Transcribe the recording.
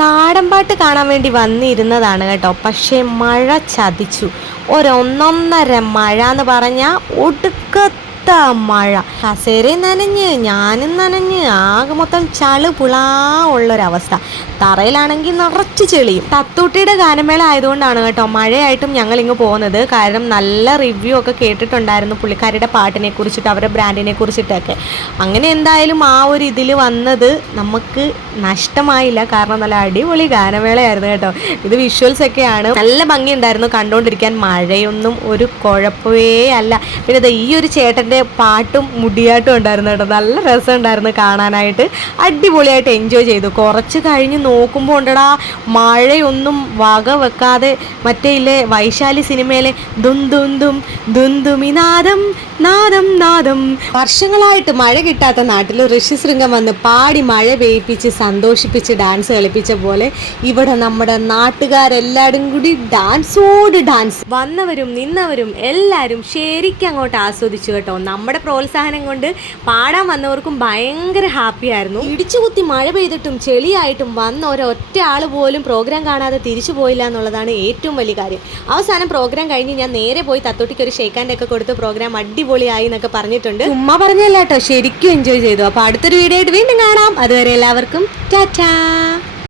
നാടൻ പാട്ട് കാണാൻ വേണ്ടി വന്നിരുന്നതാണ് കേട്ടോ. പക്ഷേ മഴ ചതിച്ചു. ഒരൊന്നൊന്നര മഴ എന്ന് പറഞ്ഞാൽ ഒടുക്കത്ത മഴ. കസേരയും നനഞ്ഞ് ഞാനും നനഞ്ഞ് ആകെ മൊത്തം ചളു പുളാ ഉള്ളൊരവസ്ഥ. തറയിലാണെങ്കിൽ നിറച്ച് ചെളിയും. തത്തൂട്ടിയുടെ ഗാനമേള ആയതുകൊണ്ടാണ് കേട്ടോ മഴയായിട്ടും ഞങ്ങൾ ഇങ്ങ് പോകുന്നത്. കാരണം നല്ല റിവ്യൂ ഒക്കെ കേട്ടിട്ടുണ്ടായിരുന്നു പുള്ളിക്കാരിയുടെ പാട്ടിനെ കുറിച്ചിട്ട്, അവരുടെ ബ്രാൻഡിനെ കുറിച്ചിട്ടൊക്കെ. അങ്ങനെ എന്തായാലും ആ ഒരു ഇതിൽ വന്നത് നമുക്ക് നഷ്ടമായില്ല. കാരണം നല്ല അടിപൊളി ഗാനമേളയായിരുന്നു കേട്ടോ. ഇത് വിഷ്വൽസ് ഒക്കെയാണ്, നല്ല ഭംഗിയുണ്ടായിരുന്നു കണ്ടുകൊണ്ടിരിക്കാൻ. മഴയൊന്നും ഒരു കുഴപ്പമേ അല്ല. പിന്നെ ഈ ഒരു ചേട്ടൻ്റെ പാട്ടും മുടിയാട്ടും ഉണ്ടായിരുന്നു കേട്ടോ. നല്ല രസമുണ്ടായിരുന്നു കാണാനായിട്ട്. അടിപൊളിയായിട്ട് എൻജോയ് ചെയ്തു. കുറച്ച് കഴിഞ്ഞ് നോക്കുമ്പോൾ ഉണ്ടടാ മഴയൊന്നും വക വെക്കാതെ മറ്റേ ഇല്ലേ വൈശാലി സിനിമയിലെ ദുന്തുന്തും ദുന്തുമി നാദം നാദം നാദം. വർഷങ്ങളായിട്ട് മഴ കിട്ടാത്ത നാട്ടിൽ ഋഷിശൃംഗം വന്ന് പാടി മഴ പെയ്യിപ്പിച്ച് സന്തോഷിപ്പിച്ച് ഡാൻസ് കളിപ്പിച്ച പോലെ ഇവിടെ നമ്മുടെ നാട്ടുകാരെല്ലാവരും കൂടി ഡാൻസോട് ഡാൻസ്. വന്നവരും നിന്നവരും എല്ലാവരും ശരിക്കും അങ്ങോട്ട് ആസ്വദിച്ചു കേട്ടോ. നമ്മുടെ പ്രോത്സാഹനം കൊണ്ട് പാടാൻ വന്നവർക്കും ഭയങ്കര ഹാപ്പി ആയിരുന്നു. ഇടിച്ചുകുത്തി മഴ പെയ്തിട്ടും ചെളിയായിട്ടും വന്ന ഒരൊറ്റ ആൾ പോലും പ്രോഗ്രാം കാണാതെ തിരിച്ചു പോയില്ല എന്നുള്ളതാണ് ഏറ്റവും വലിയ കാര്യം. അവസാനം പ്രോഗ്രാം കഴിഞ്ഞ് ഞാൻ നേരെ പോയി തത്തോട്ടിക്ക് ഒരു ഷേക്ക് ഹാൻഡ് ഒക്കെ കൊടുത്ത് പ്രോഗ്രാം അടിപൊളിയായി എന്നൊക്കെ പറഞ്ഞിട്ടുണ്ട്. ഉമ്മ പറഞ്ഞല്ല കേട്ടോ, ശരിക്കും എൻജോയ് ചെയ്തു. അപ്പോൾ അടുത്തൊരു വീഡിയോ ആയിട്ട് വീണ്ടും കാണാം. അതുവരെ എല്ലാവർക്കും ടാറ്റാ.